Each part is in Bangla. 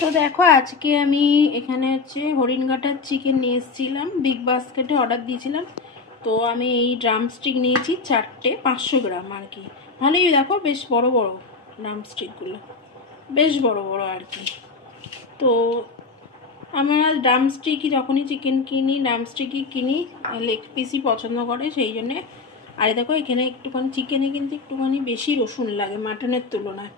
তো দেখো আজকে আমি এখানে হচ্ছে হরিণঘাটার চিকেন নিয়ে এসেছিলাম, বিগ বাস্কেটে অর্ডার দিয়েছিলাম। তো আমি এই ড্রামস্টিক নিয়েছি 4টে, 500 গ্রাম আর কি। ভালোই দেখো, বেশ বড় বড় ড্রামস্টিকগুলো, বেশ বড় বড় আর কি। তো আমরা ড্রামস্টিকই যখনই চিকেন কিনি, ড্রামস্টিকই কিনি, লেগ পিসই পছন্দ করে, সেই জন্যে। আর দেখো এখানে একটুখানি চিকেনে কিন্তু একটুখানি বেশি রসুন লাগে মাটনের তুলনায়।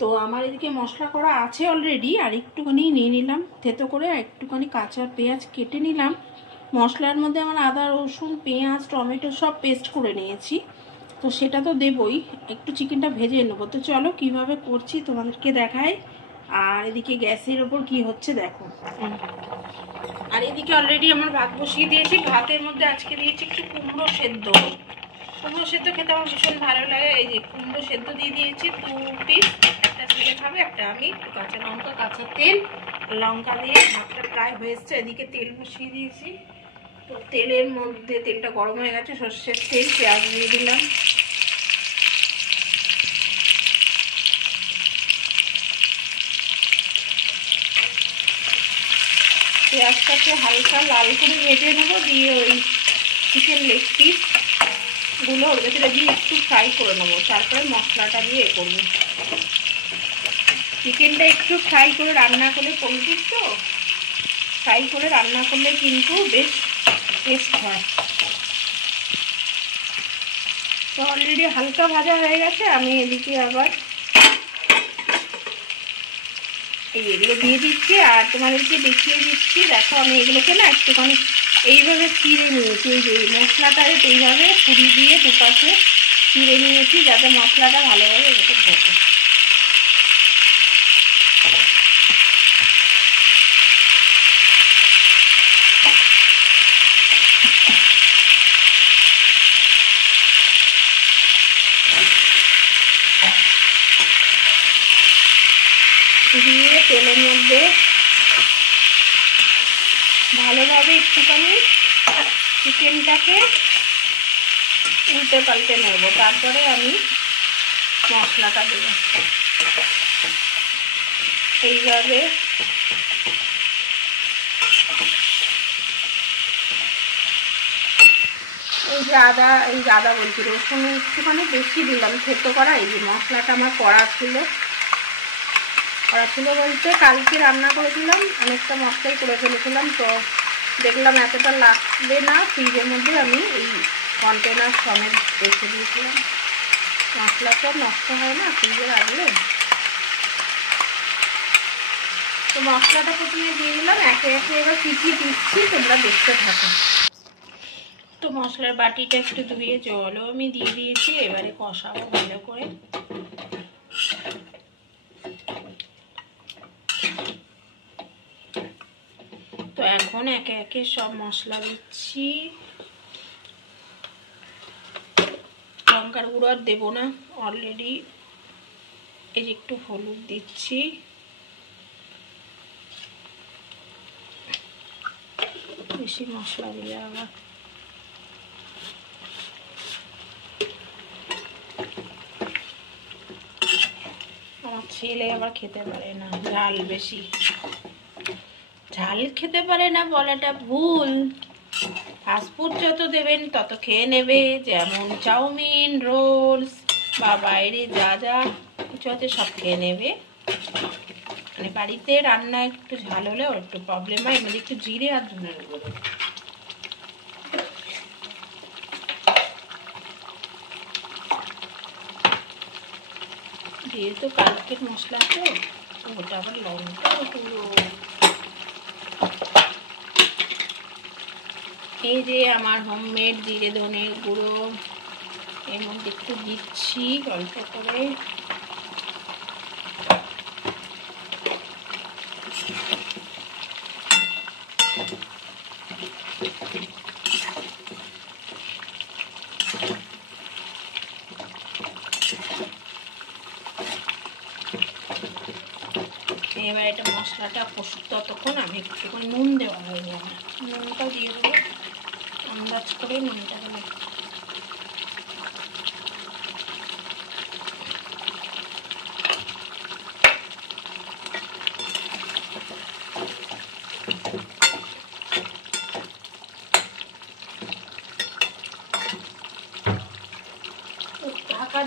তো আমার এদিকে মশলা করা আছে অলরেডি, আর একটুখানি নিয়ে নিলাম থেতো করে, একটুখানি কাঁচা পেঁয়াজ কেটে নিলাম। মশলার মধ্যে আমার আদা রসুন পেঁয়াজ টমেটো সব পেস্ট করে নিয়েছি, তো সেটা তো দেবই। একটু চিকেনটা ভেজে নেবো। তো চলো কিভাবে করছি তোমাদেরকে দেখাই। আর এদিকে গ্যাসের ওপর কি হচ্ছে দেখো। আর এদিকে অলরেডি আমার ভাত বসিয়ে দিয়েছি। ভাতের মধ্যে আজকে দিয়েছি একটু কুমড়ো সেদ্ধ। কুমড়ো সেদ্ধ খেতে আমার ভীষণ ভালো লাগে। এই যে কুমড়ো সেদ্ধ দিয়ে দিয়েছি 2 পিস, একটা ছেলে খাবে, একটা আমি। কাঁচা লঙ্কা কাঁচা তেল লঙ্কা দিয়ে ভাতটা প্রায় হয়ে এসছে। এদিকে তেল বসিয়ে দিয়েছি। তো তেলের মধ্যে তেলটা গরম হয়ে গেছে, সর্ষের তেল, পেঁয়াজ দিয়ে দিলাম। পেঁয়াজটাকে হালকা লাল করে ভেজে নেবো, দিয়ে ওই চিকেন লেগ পিস গুলো ওর ভেতরে দিয়ে একটু ফ্রাই করে নেবো, তারপরে মশলাটা দিয়ে করবো। চিকেনটা একটু ফ্রাই করে রান্না করলে, পোলট্রির তো ফ্রাই করে রান্না করলে কিন্তু বেশ টেস্ট হয়। তো অলরেডি হালকা ভাজা হয়ে গেছে। আমি এদিকে আবার এগুলো দিয়ে দিচ্ছি আর তোমাদেরকে দেখিয়ে দিচ্ছি। দেখো আমি এগুলোকে না একটুখানি এইভাবে চিড়ে নিয়েছি, এই যে মশলাটা এইভাবে পুরি দিয়ে দুপাশে চিড়ে নিয়েছি, যাতে মশলাটা ভালোভাবে এরকম ঢোকে। দিয়ে তেলের মধ্যে ভালোভাবে একটুখানি চিকেনটাকে উল্টে পাল্টে নেব, তারপরে আমি মশলাটা দেব। এইভাবে এই যে আদা বলছি, রসুন একটুখানি বেশি দিলাম থেতো করা। এই যে মশলাটা আমার করা ছিল বলতে কালকে রান্না করেছিলাম, অনেকটা মশলাই করে ফেলেছিলাম। তো দেখলাম এতটা লাগবে না, ফ্রিজের মধ্যে আমি এই কন্টেনার সমেত রেখে দিয়েছিলাম। মশলা তো নষ্ট হয় না ফ্রিজে রাখলে। তো মশলাটা প্রথমে দিয়ে দিলাম, একে একে এবার কী কী দিচ্ছি তোমরা দেখতে থাকো। তো মশলার বাটিটা একটু ধুয়ে জলও আমি দিয়ে দিয়েছি, এবারে কষাবো ভালো করে। তো এখন একে একে সব মশলা দিচ্ছি। লঙ্কার গুঁড়ো আর দেবো না, অলরেডি এই যে একটু হলুদ দিচ্ছি। বেশি মশলা দিলে আবার আমার ছেলে আবার খেতে পারে না ঝাল বেশি। ঝাল খেতে পারে না বলাটা ভুল, ফাস্টফুড যত দেবেন তত খেয়ে নেবে, যেমন চাউমিন রোলস বা বাইরে যা যা কিছু আছে সব খেয়ে নেবে। মানে বাড়িতে রান্না একটু ঝাল হলে ওর একটু প্রবলেম হয়। মানে একটু জিরে আর ধনের গুঁড়ো যেহেতু কালকের মশলা তো ওটা আবার লঙ্কা গুঁড়ো। এই যে আমার হোমমেড জিরে ধনের গুঁড়ো এর মধ্যে একটু দিচ্ছি অল্প করে। এবার এটা মশলাটা কষতে ততক্ষণ আমি একটুখানি নুন দেওয়া হয়ে যাবে, নুনটা দিয়ে দেবো আন্দাজ করে। নুনটা দেবো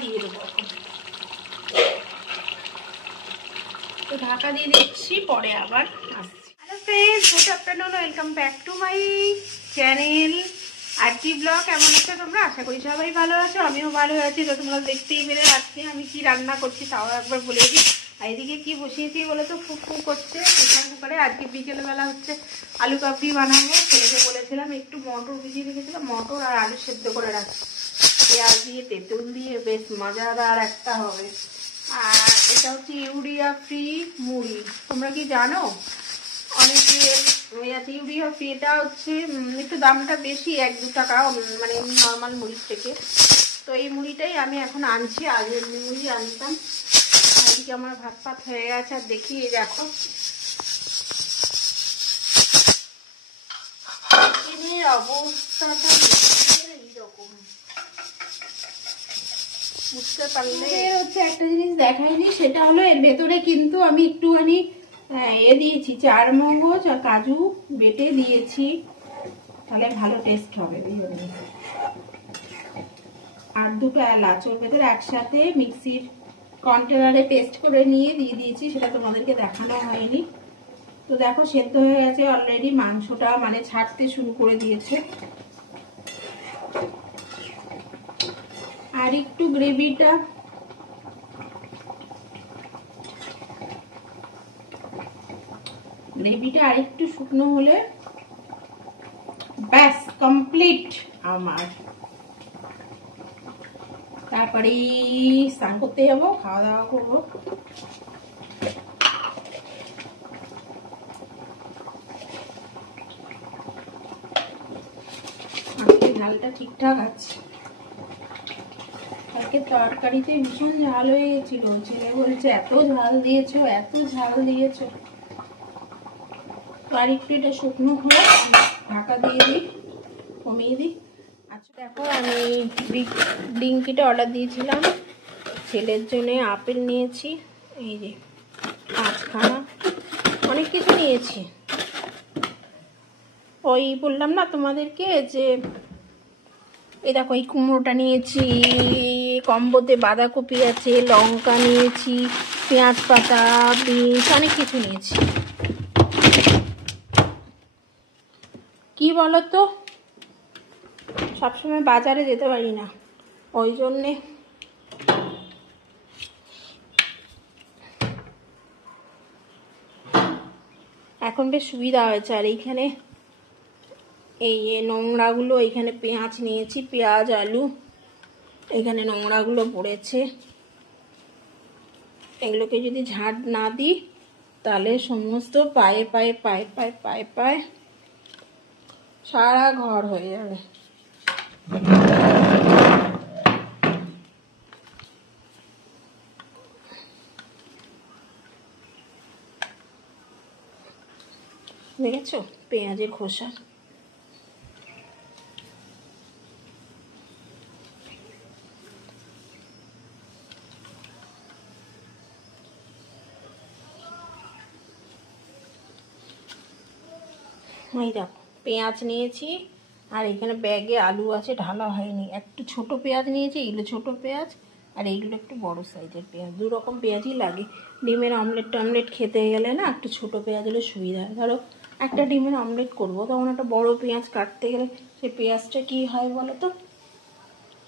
দিয়ে দেবো এখন। তো ঢাকা দিয়ে দিচ্ছি, পরে আবার আসছি। Hello friends, good afternoon, welcome back to my channel RT blog. কেমন আছো তোমরা? আশা করি সবাই ভালো আছো, আমিও ভালো আছি। তো তোমরা দেখতেই পেরে আজকে আমি কি রান্না করছি তাও একবার বলে দিই। আর এদিকে কি বসিয়েছি বলে তো ফুক ফুক করছে প্রেসার কুকারে। আজকে বিকেলবেলা হচ্ছে আলু কাবলি বানাবো। ছেলেকে বলেছিলাম একটু মটর ভিজিয়ে রেখেছিলাম, মটর আর আলু সেদ্ধ করে রাখছি, পেঁয়াজ দিয়ে তেঁতুল দিয়ে, বেশ মজাদার একটা হবে। আর এটা হচ্ছে ইউরিয়া ফ্রি মুড়ি। তোমরা কি জানো? অনেকে ইউরিয়া ফ্রি, এটা হচ্ছে একটু দামটা বেশি, 1-2 টাকা মানে নর্মাল মুড়ির থেকে। তো এই মুড়িটাই আমি এখন আনছি, আগে এমনি মুড়ি আনতাম। এদিকে আমার ভাত পাত হয়ে গেছে। আর দেখি দেখো অবস্থাটা এইরকম, বুঝতে পারলে। হচ্ছে একটা জিনিস দেখাইনি, সেটা হলো এর ভেতরে কিন্তু আমি একটুখানি দিয়েছি চার মগজ আর কাজু বেটে দিয়েছি, তাহলে ভালো টেস্ট হবে। আর 2টো এলাচ ওর ভেতরে একসাথে মিক্সির কন্টেনারে পেস্ট করে নিয়ে দিয়ে দিয়েছি, সেটা তোমাদেরকে দেখানো হয়নি। তো দেখো সেদ্ধ হয়ে গেছে অলরেডি, মাংসটা মানে ছাড়তে শুরু করে দিয়েছে। আর একটু গ্রেভিটা আরেকটু শুকনো হলে ব্যাস কমপ্লিট আমার। তারপরে স্নান করতে যাবো, খাওয়া দাওয়া করবো। ঝালটা ঠিকঠাক আছে। কালকে তরকারিতে ভীষণ ঝাল হয়ে গেছিল, ছেলে বলছে এত ঝাল দিয়েছো, এত ঝাল দিয়েছো। তো আর একটু এটা শুকনো হলে ঢাকা দিয়ে দিই, কমিয়ে দিই। আচ্ছা দেখো, আমি ব্লিঙ্কিটা অর্ডার দিয়েছিলাম, ছেলের জন্য আপেল নিয়েছি, এই যে 5খানা, অনেক কিছু নিয়েছি। ওই বললাম না তোমাদেরকে যে এই দেখো এই কুমড়োটা নিয়েছি, কম্বোতে বাঁধাকপি আছে, লঙ্কা নিয়েছি, পেঁয়াজ পাতা, বিনস, অনেক কিছু নিয়েছি। কি বলতো, সবসময় বাজারে যেতে পারি না, ওই জন্যে এখন বেশ সুবিধা হয়েছে। আর এইখানে এই নোংরাগুলো, এইখানে পেঁয়াজ নিয়েছি, পেঁয়াজ আলু, এখানে নোংরাগুলো পড়েছে, এগুলোকে যদি ঝাড় না দিই তাহলে সমস্ত পায়ে পায়ে পায়ে পায়ে পায়ে পায়ে সারা ঘর হয়ে যাবে। দেখেছো পেঁয়াজের খোসা। এই দেখো পেঁয়াজ নিয়েছি, আর এখানে ব্যাগে আলু আছে, ঢালা হয়নি। একটু ছোট পেঁয়াজ নিয়েছি, এগুলো ছোট পেঁয়াজ, আর এইগুলো একটু বড় সাইজের পেঁয়াজ। 2 রকম পেঁয়াজই লাগে। ডিমের অমলেট খেতে গেলে না একটু ছোট পেঁয়াজ হলে সুবিধা হয়। ধরো একটা ডিমের অমলেট করবো, তখন একটা বড় পেঁয়াজ কাটতে গেলে সেই পেঁয়াজটা কি হয় বলো তো,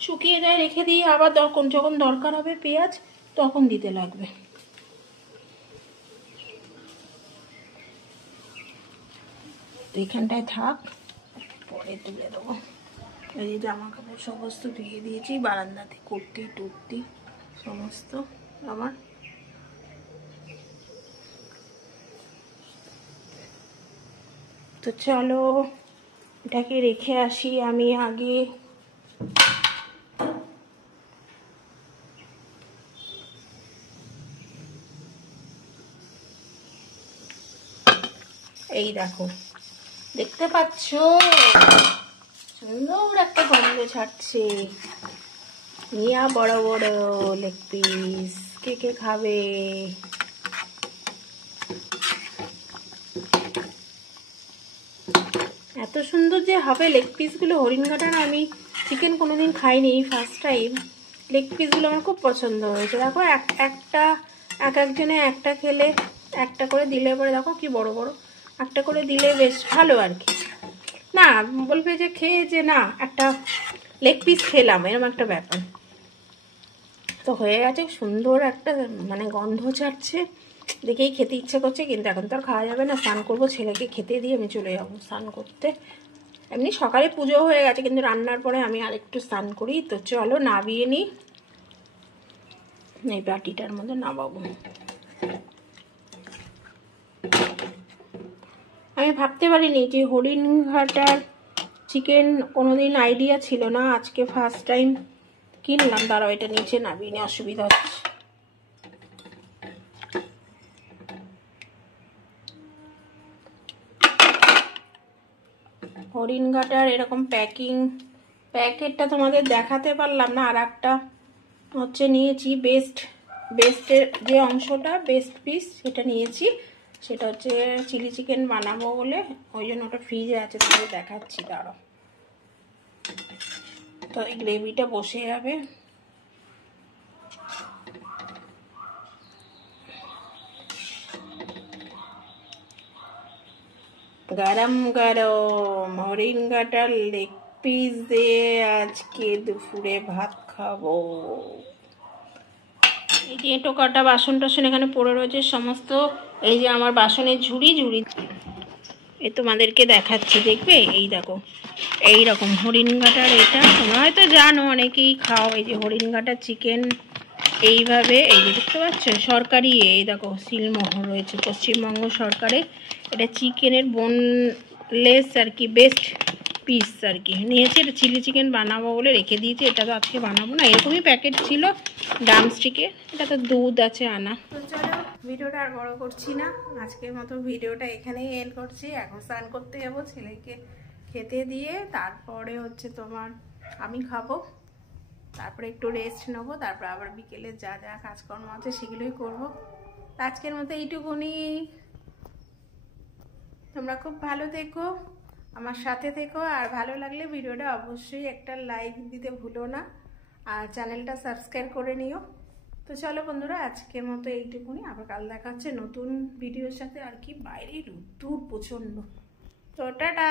শুকিয়ে যায়, রেখে দিয়ে আবার যখন দরকার হবে পেঁয়াজ তখন দিতে লাগবে। এখানটায় থাক, পরে তুলে দেবো। এই যে জামা কাপড় সমস্ত ধুয়ে দিয়েছি, বারান্দাতে কুর্তি টুর্তি সমস্ত আমার। তো চলো এটাকে রেখে আসি আমি আগে। এই দেখো দেখতে পাচ্ছ সুন্দর একটা গন্ধ ছাড়ছে। নিয়া বড় বড় লেগ পিস, কে কে খাবে? এত সুন্দর যে হবে লেগ পিসগুলো হরিণ কাটার। আমি চিকেন কোনোদিন খাইনি, এই ফার্স্ট টাইম। লেগ পিসগুলো আমার খুব পছন্দ হয়েছে। দেখো একটা এক একজনে একটা খেলে একটা করে দিলে পরে দেখো কি বড় বড় একটা করে দিলে বেশ ভালো আর কি। না বলবে যে খেয়ে যে না একটা লেগ পিস খেলাম এরকম একটা ব্যাপার। তো হয়ে গেছে, সুন্দর একটা মানে গন্ধ ছাড়ছে, দেখেই খেতে ইচ্ছে করছে, কিন্তু এখন তো আর খাওয়া যাবে না। স্নান করবো, ছেলেকে খেতে দিয়ে আমি চলে যাবো স্নান করতে। এমনি সকালে পুজো হয়ে গেছে, কিন্তু রান্নার পরে আমি আরেকটু স্নান করি। তো চলো নাবিয়ে নিই, এই বাটিটার মধ্যে নামাবো। আমি ভাবতে পারিনি যে হরিণঘাটার চিকেন কোনোদিন আইডিয়া ছিল না, আজকে ফার্স্ট টাইম কিনলাম। দাঁড়াও এটা নিচে নাবিয়ে নিয়ে অসুবিধা হচ্ছে। হরিণঘাটার এরকম প্যাকেটটা তোমাদের দেখাতে পারলাম না। আর একটা হচ্ছে নিয়েছি বেস্টের যে অংশটা বেস্ট পিস সেটা নিয়েছি, সেটা হচ্ছে চিলি চিকেন বানাবো বলে, ওই জন্য ওটা ফ্রিজে আছে, তোমাদের দেখাচ্ছি দাঁড়াও। তো এই গ্রেভিটা বসে যাবে। গরম গরম হরিণঘাটার লেগ পিস দিয়ে আজকে দুপুরে ভাত খাবো। এই যে এঁটো কাটা বাসন টাসন এখানে পড়ে রয়েছে সমস্ত, এই যে আমার বাসনের ঝুড়ি এই তোমাদেরকে দেখাচ্ছি, দেখবে এই দেখো এইরকম হরিণঘাটার, এটা তোমরা হয়তো জানো অনেকেই খাও। এই যে হরিণঘাটার চিকেন এইভাবে, এই যে দেখতে পাচ্ছ সরকারি, এই দেখো সিলমোহর রয়েছে পশ্চিমবঙ্গ সরকারের, এটা চিকেনের বোনলেস আর কি বেস্ট পিস আর কি নিয়েছি। এটা চিলি চিকেন বানাবো বলে রেখে দিয়েছি, এটা তো আজকে বানাবো না। এরকমই প্যাকেট ছিল ড্রামস্টিকে, এটা তো দুধ আছে আনা। তো চলো ভিডিওটা আর বড় করছি না, আজকের মতো ভিডিওটা এখানেই এন্ড করছি। এখন স্নান করতে যাবো, ছেলেকে খেতে দিয়ে তারপরে হচ্ছে তোমার আমি খাবো, তারপরে একটু রেস্ট নেবো, তারপর আবার বিকেলে যা যা কাজকর্ম আছে সেগুলোই করবো। আজকের মতো এইটুকুনি। তোমরা খুব ভালো থেকো, আমার সাথে থেকো, আর ভালো লাগলে ভিডিওটা অবশ্যই একটা লাইক দিতে ভুলো না, আর চ্যানেলটা সাবস্ক্রাইব করে নিও। তো চলো বন্ধুরা আজকের মতো এইটুকুনি, আবার কাল দেখা হচ্ছে নতুন ভিডিওর সাথে। আর কি বাইরে রোদ্দুর প্রচণ্ড। তো টাটা।